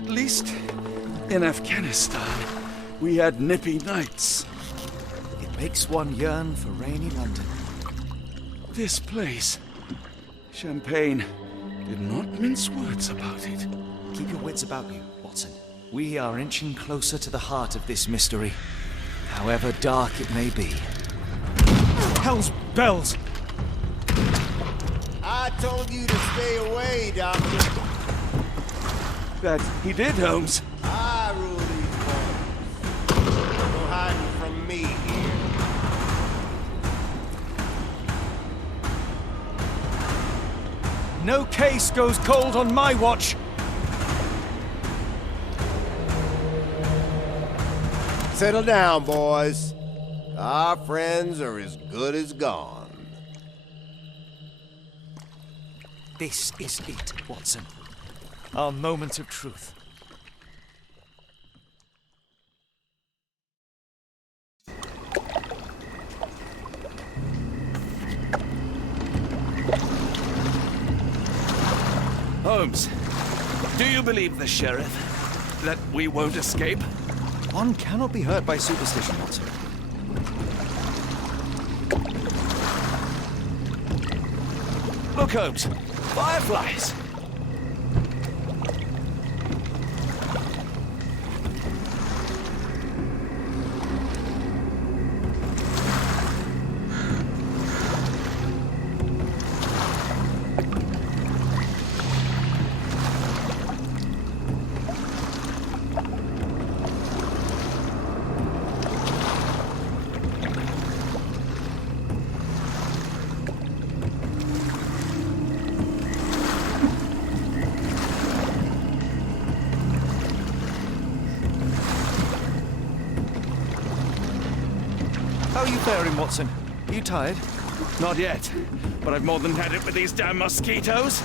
At least in Afghanistan, we had nippy nights. It makes one yearn for rainy London. This place, Champagne, did not mince words about it. Keep your wits about you, Watson. We are inching closer to the heart of this mystery, however dark it may be. Hell's bells! I told you to stay away, Doctor. That he did, Holmes. I rule these waters. No hiding from me here. No case goes cold on my watch! Settle down, boys. Our friends are as good as gone. This is it, Watson. Our moment of truth. Holmes, do you believe the sheriff? That we won't escape? One cannot be hurt by superstition, Watson. Look, Holmes, fireflies! How are you faring, Watson? Are you tired? Not yet, but I've more than had it with these damn mosquitoes.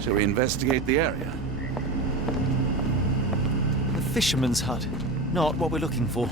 Shall we investigate the area? The fisherman's hut. Not what we're looking for.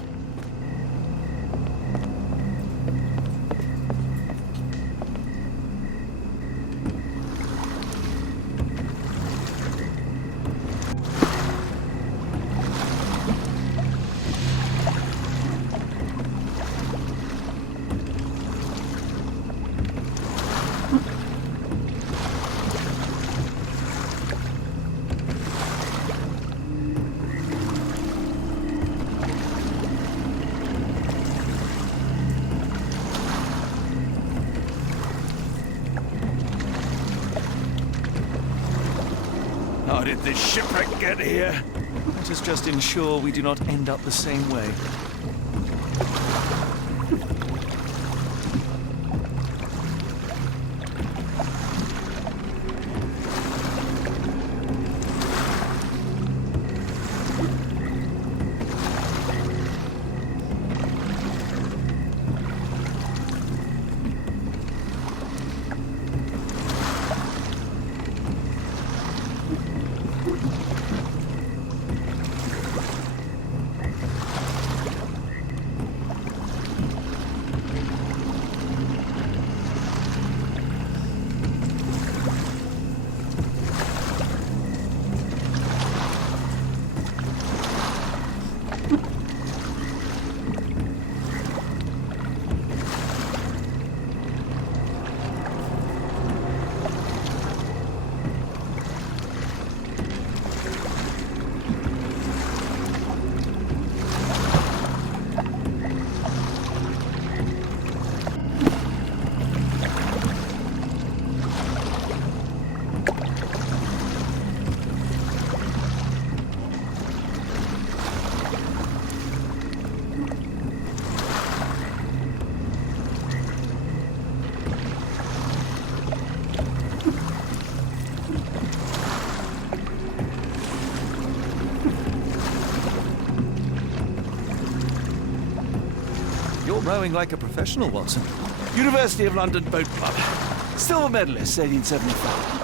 How did this shipwreck get here? Let us just ensure we do not end up the same way. rowing like a professional, Watson. University of London Boat Club. Silver medalist, 1875.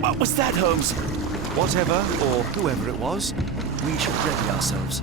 What was that, Holmes? Whatever, or whoever it was, we should ready ourselves.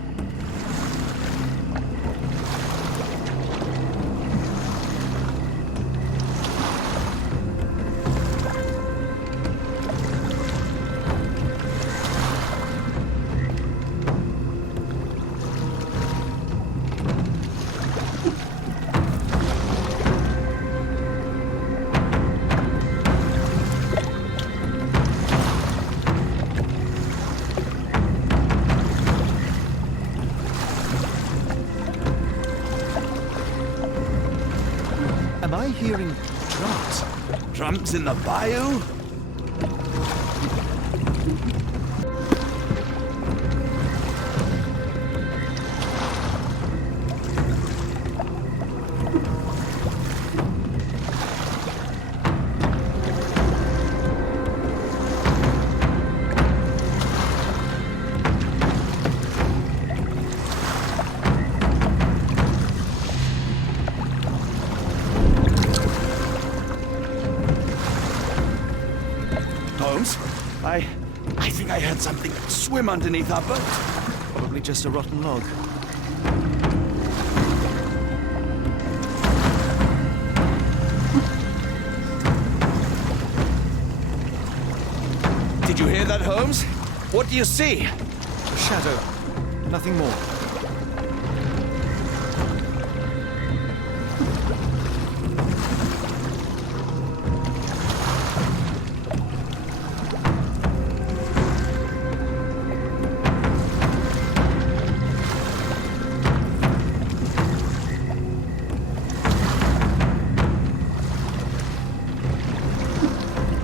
Am I hearing drums? Drums in the bayou? Holmes, I think I heard something swim underneath our boat. Probably just a rotten log. Did you hear that, Holmes? What do you see? A shadow. Nothing more.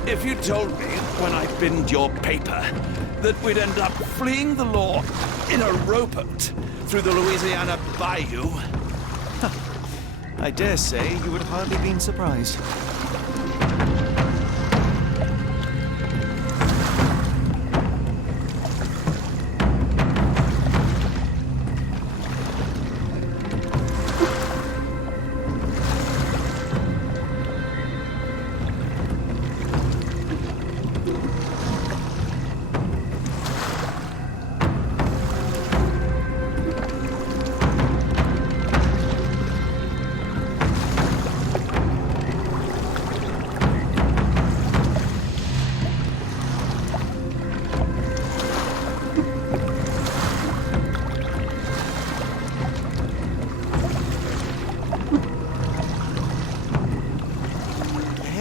If you told me when I binned your paper that we'd end up fleeing the law in a rowboat through the Louisiana Bayou... I dare say you would have hardly been surprised.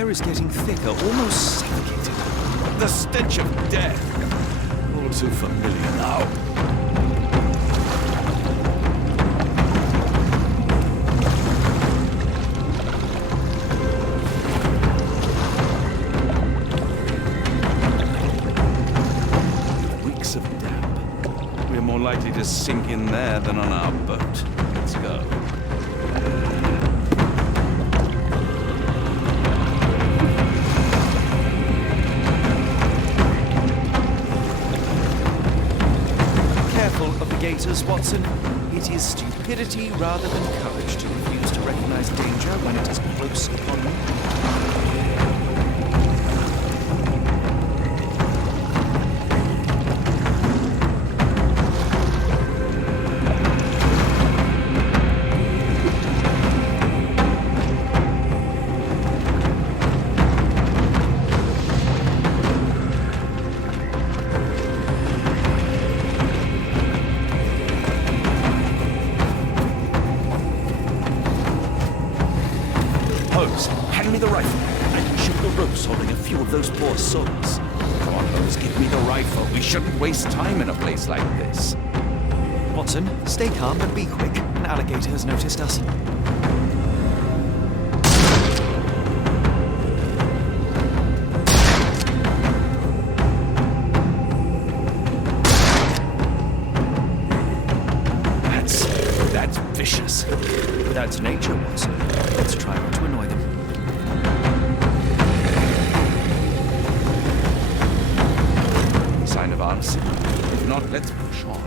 Is getting thicker, almost suffocating. The stench of death. All too familiar now. Weeks of damp. We're more likely to sink in there than on our boat. Let's go. Gators, Watson. It is stupidity rather than courage to refuse to recognize danger when it is close upon you. Holmes, hand me the rifle. I can shoot the ropes holding a few of those poor souls. Come on, Holmes, give me the rifle. We shouldn't waste time in a place like this. Watson, stay calm but be quick. An alligator has noticed us. That's vicious. That's nature, Watson. Let's try not to annoy them. Sign of arson. If not, let's push on.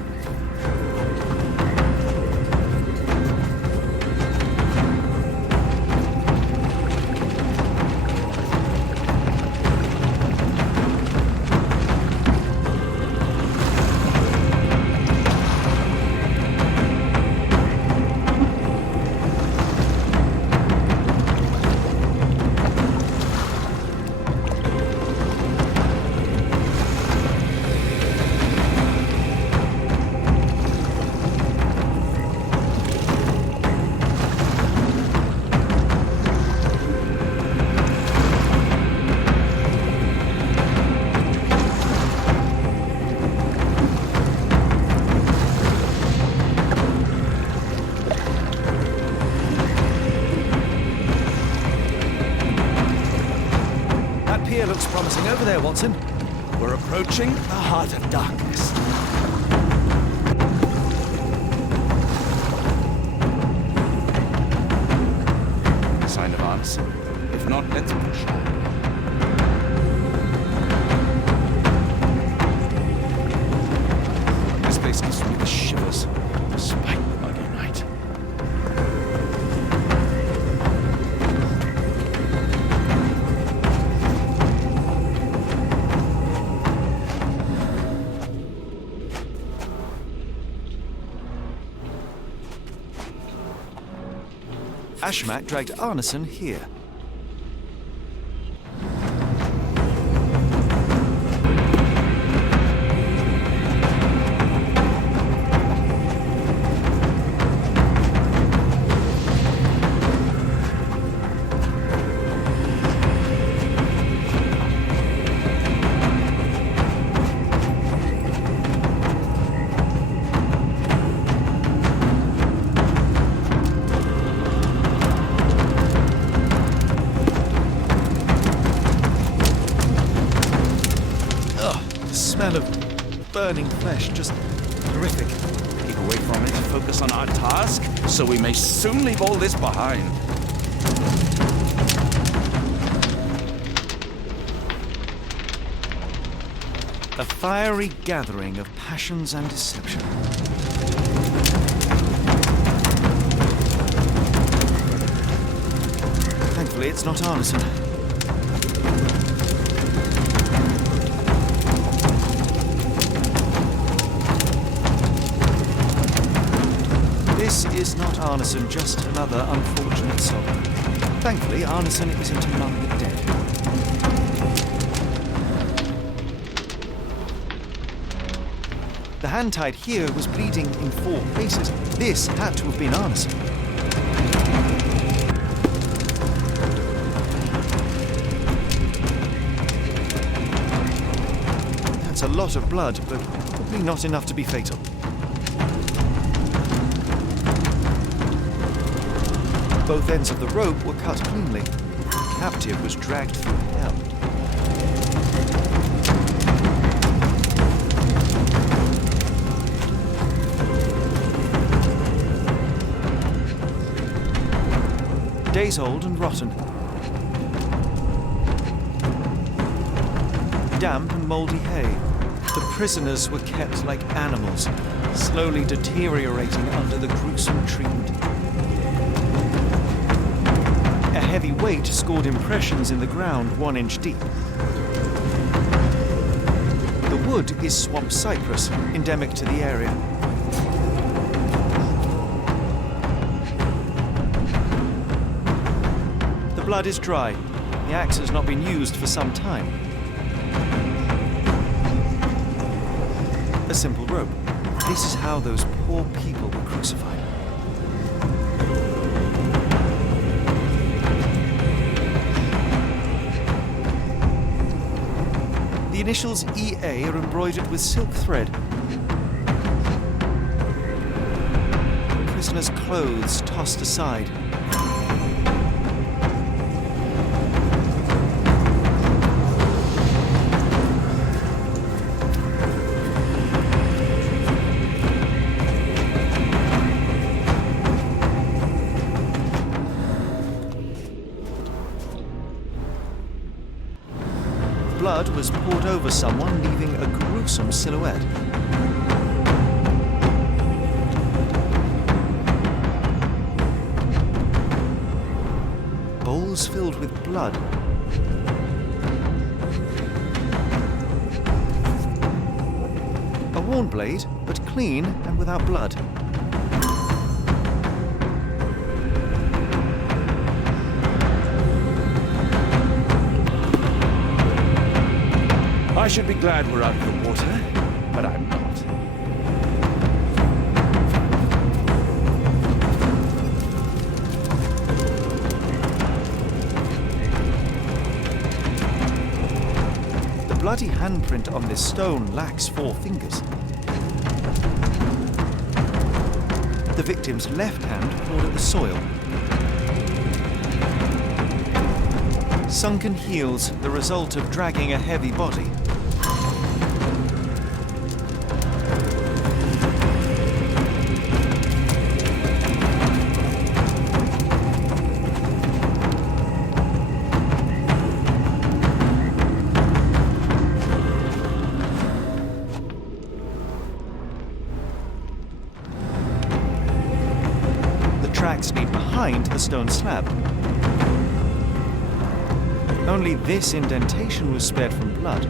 Looks promising over there, Watson. We're approaching the heart of darkness. Sign of arson. If not, let's push on. This place gives me the shivers, despite the muggy night. Ashmak dragged Arson here. Smell of burning flesh, just horrific. Keep away from it, focus on our task, so we may soon leave all this behind. A fiery gathering of passions and deception. Thankfully, it's not Arson. This is not Arson, just another unfortunate soul. Thankfully, Arson isn't among the dead. The hand tied here was bleeding in 4 places. This had to have been Arson. That's a lot of blood, but probably not enough to be fatal. Both ends of the rope were cut cleanly. The captive was dragged through hell. Days old and rotten. Damp and mouldy hay. The prisoners were kept like animals, slowly deteriorating under the gruesome treatment. A heavy weight scored impressions in the ground 1 inch deep. The wood is swamp cypress, endemic to the area. The blood is dry. The axe has not been used for some time. A simple rope. This is how those poor people were crucified. initials EA are embroidered with silk thread. Prisoner's clothes tossed aside. Blood was poured over someone, leaving a gruesome silhouette. Bowls filled with blood. A worn blade, but clean and without blood. I should be glad we're out of the water, but I'm not. The bloody handprint on this stone lacks 4 fingers. The victim's left hand clawed at the soil. Sunken heels, the result of dragging a heavy body. The tracks lead behind the stone slab. Only this indentation was spared from blood.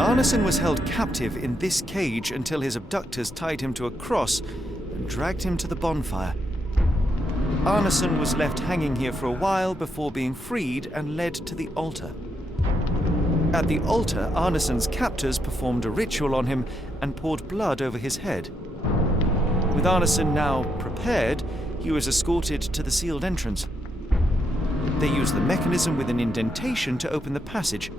Arson was held captive in this cage until his abductors tied him to a cross and dragged him to the bonfire. Arson was left hanging here for a while before being freed and led to the altar. At the altar, Arson's captors performed a ritual on him and poured blood over his head. With Arson now prepared, he was escorted to the sealed entrance. They used the mechanism with an indentation to open the passage.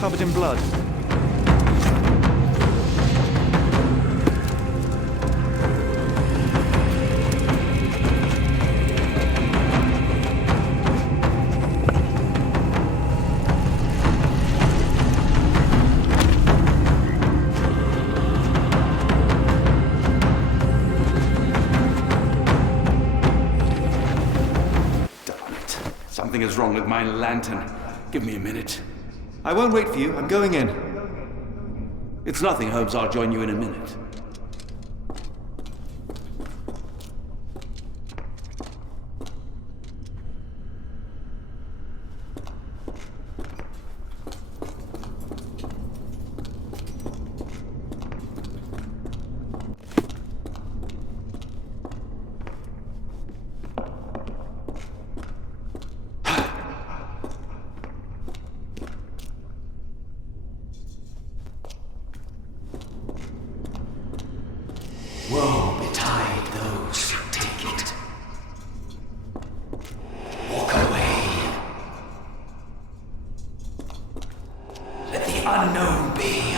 Covered in blood. Darn it. Something is wrong with my lantern. Give me a minute. I won't wait for you. I'm going in. It's nothing, Holmes. I'll join you in a minute. unknown be.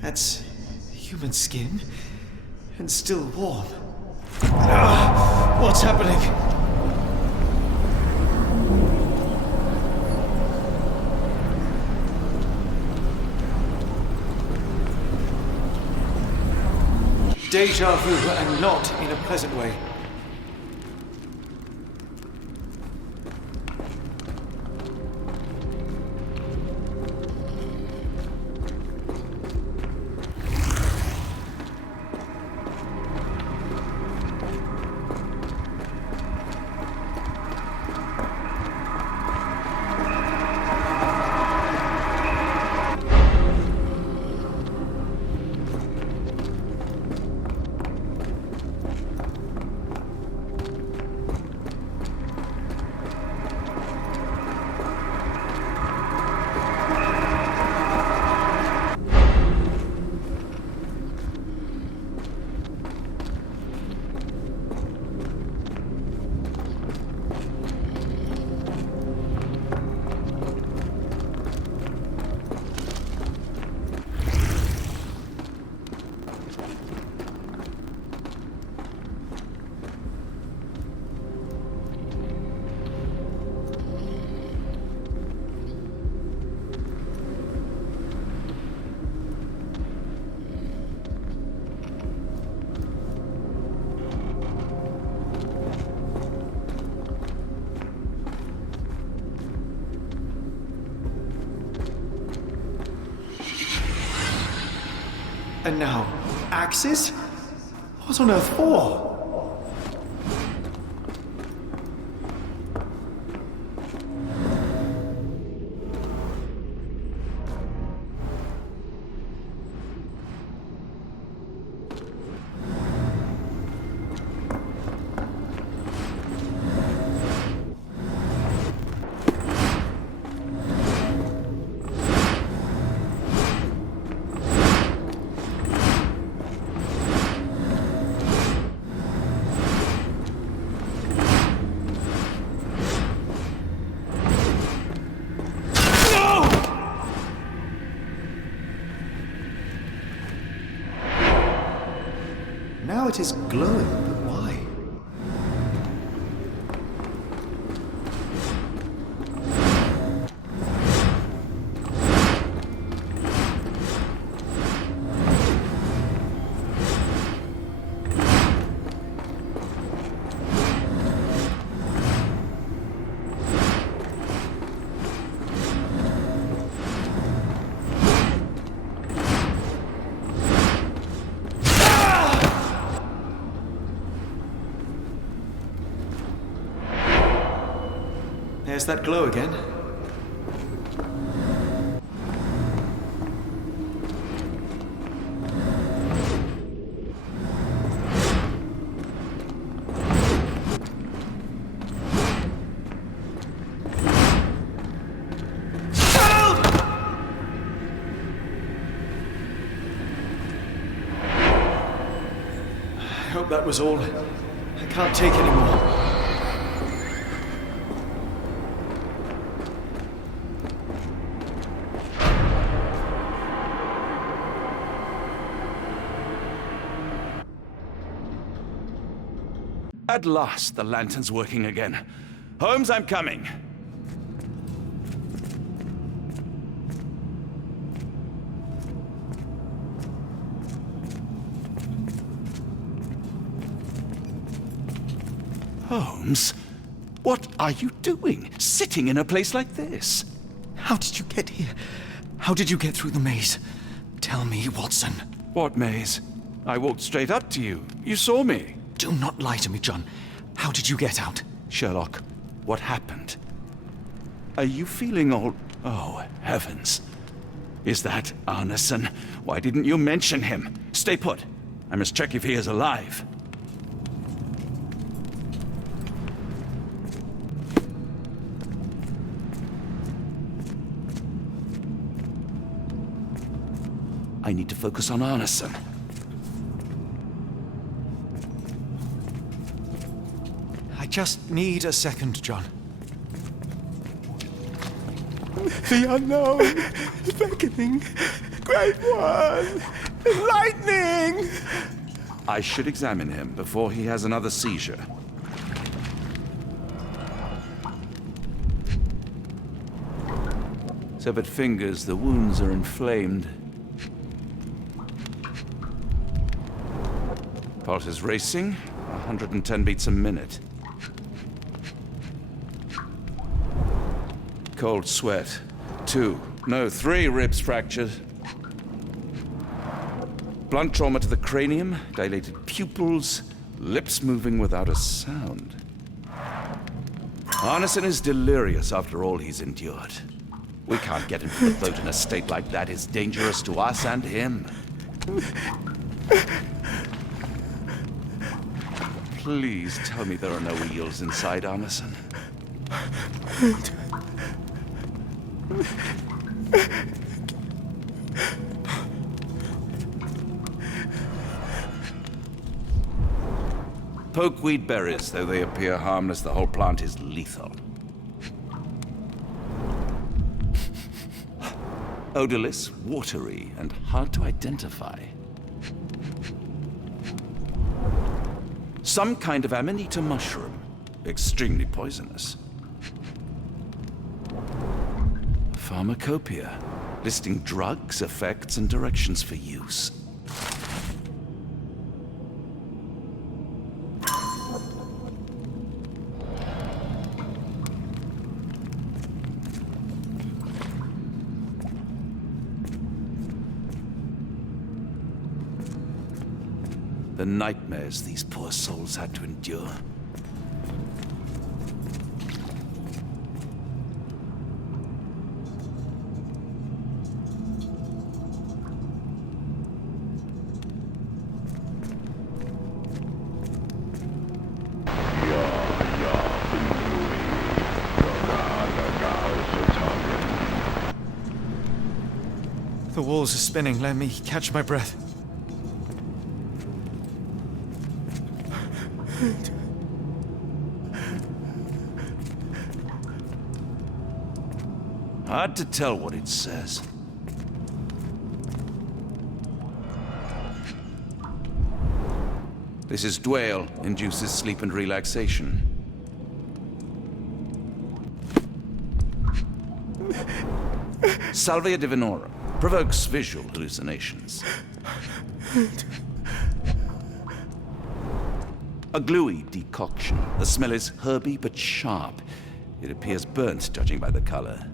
That's human skin, and still warm. What's happening? Deja vu, and not in a pleasant way. And now, axes? What on earth for? Now it is glowing, but why? There's that glow again. I hope that was all. I can't take any more. At last, the lantern's working again. Holmes, I'm coming. Holmes, what are you doing, sitting in a place like this? How did you get here? How did you get through the maze? Tell me, Watson. What maze? I walked straight up to you. You saw me. Do not lie to me, John. How did you get out? Sherlock, what happened? Are you feeling all... Oh, heavens. Is that Arson? Why didn't you mention him? Stay put. I must check if he is alive. I need to focus on Arson. just need a second, John. The unknown, beckoning, great one, lightning! I should examine him before he has another seizure. Severed fingers, the wounds are inflamed. Pulse is racing, 110 beats a minute. Cold sweat. 3 ribs fractured. Blunt trauma to the cranium, dilated pupils, lips moving without a sound. Arson is delirious after all he's endured. We can't get him to the boat in a state like that. It's dangerous to us and him. Please tell me there are no eels inside, Arson. Pokeweed berries, though they appear harmless, the whole plant is lethal. Odorless, watery, and hard to identify. Some kind of amanita mushroom, extremely poisonous. Pharmacopoeia, listing drugs, effects, and directions for use. The nightmares these poor souls had to endure. The walls are spinning. Let me catch my breath. Hard to tell what it says. This is Dwale, induces sleep and relaxation. Salvia divinorum, provokes visual hallucinations. A gluey decoction. The smell is herby but sharp. It appears burnt, judging by the color.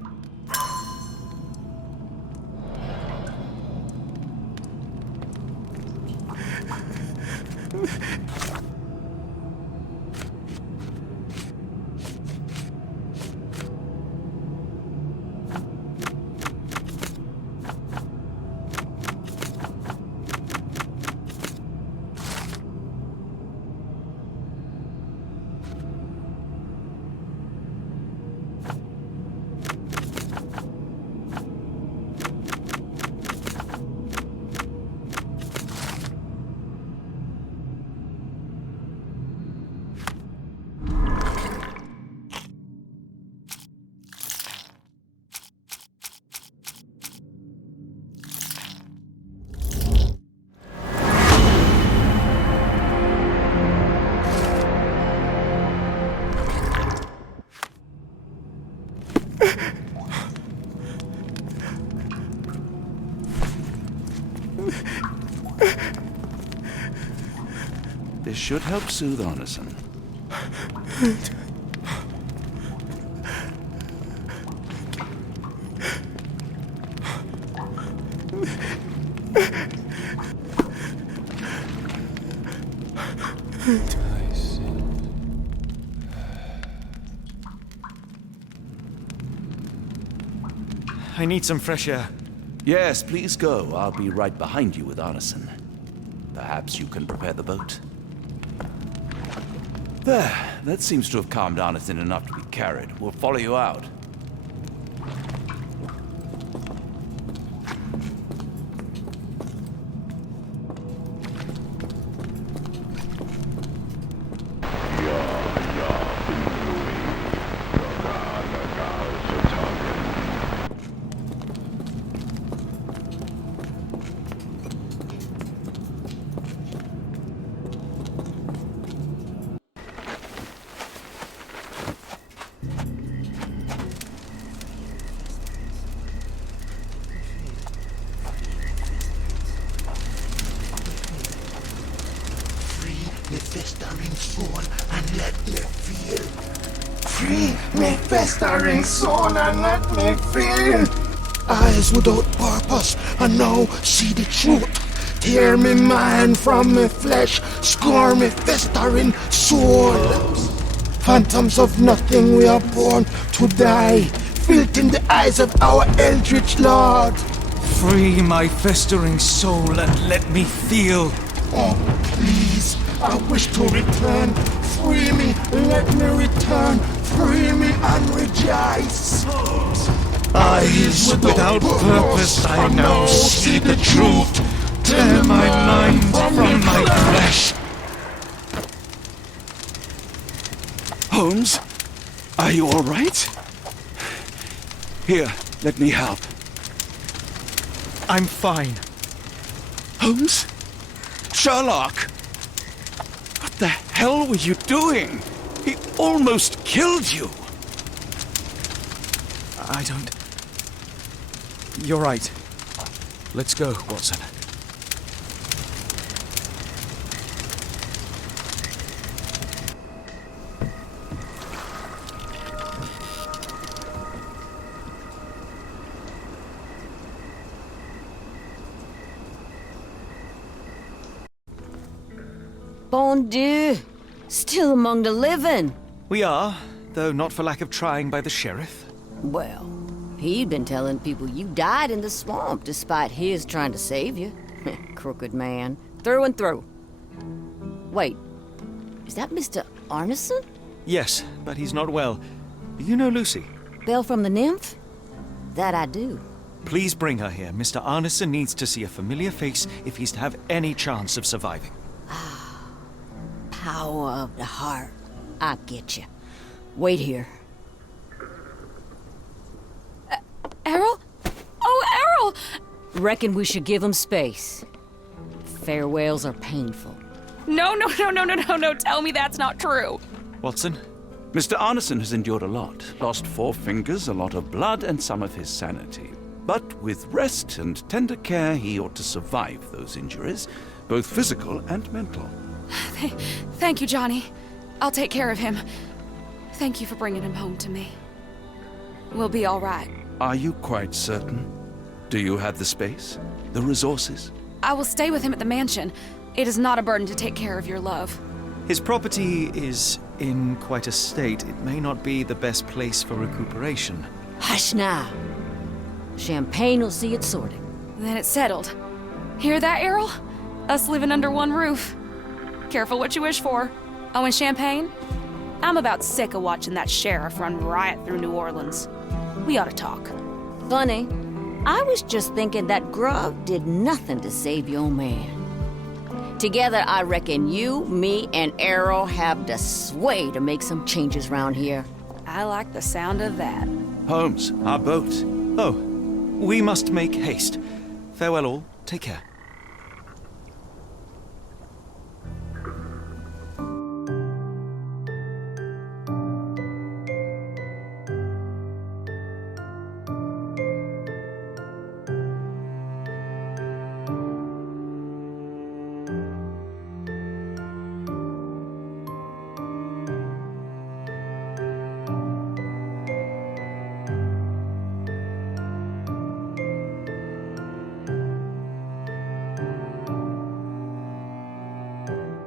This should help soothe Arson. I need some fresh air. Yes, please go. I'll be right behind you with Arson. Perhaps you can prepare the boat. There. That seems to have calmed Arson enough to be carried. We'll follow you out. me festering soul and let me feel. Free me festering soul and let me feel. Eyes without purpose and now see the truth. Tear me mind from me flesh, score me festering soul. Phantoms of nothing, we are born to die. Filth in the eyes of our eldritch lord. Free my festering soul and let me feel. Oh, please, I wish to return. Free me, let me return. Free me and rejoice. Eyes without purpose, I now see the truth. Tear my mind from my flesh. Holmes, are you all right? Here, let me help. I'm fine. Holmes? Sherlock! What the hell were you doing? He almost killed you. I don't... You're right. Let's go, Watson. Bon Dieu! Still among the living. We are, though not for lack of trying by the sheriff. Well, he'd been telling people you died in the swamp despite his trying to save you. Crooked man. Through and through. Wait, is that Mr. Arson? Yes, but he's not well. You know Lucy? Belle from the nymph? That I do. Please bring her here. Mr. Arson needs to see a familiar face if he's to have any chance of surviving. Power of the heart. I get you. Wait here. Errol? Oh, Errol! Reckon we should give him space. Farewells are painful. No, tell me that's not true. Watson? Mr. Arson has endured a lot. Lost 4 fingers, a lot of blood, and some of his sanity. But with rest and tender care, he ought to survive those injuries, both physical and mental. Thank you, Johnny. I'll take care of him. Thank you for bringing him home to me. We'll be all right. Are you quite certain? Do you have the space? The resources? I will stay with him at the mansion. It is not a burden to take care of your love. His property is in quite a state. It may not be the best place for recuperation. Hush now. Champagne will see it sorted. Then it's settled. Hear that, Errol? Us living under one roof. Careful what you wish for. Oh, and champagne? I'm about sick of watching that sheriff run riot through New Orleans. We ought to talk. Funny. I was just thinking that grub did nothing to save your man. Together, I reckon you, me, and Errol have the sway to make some changes around here. I like the sound of that. Holmes, our boat. Oh, we must make haste. Farewell all. Take care.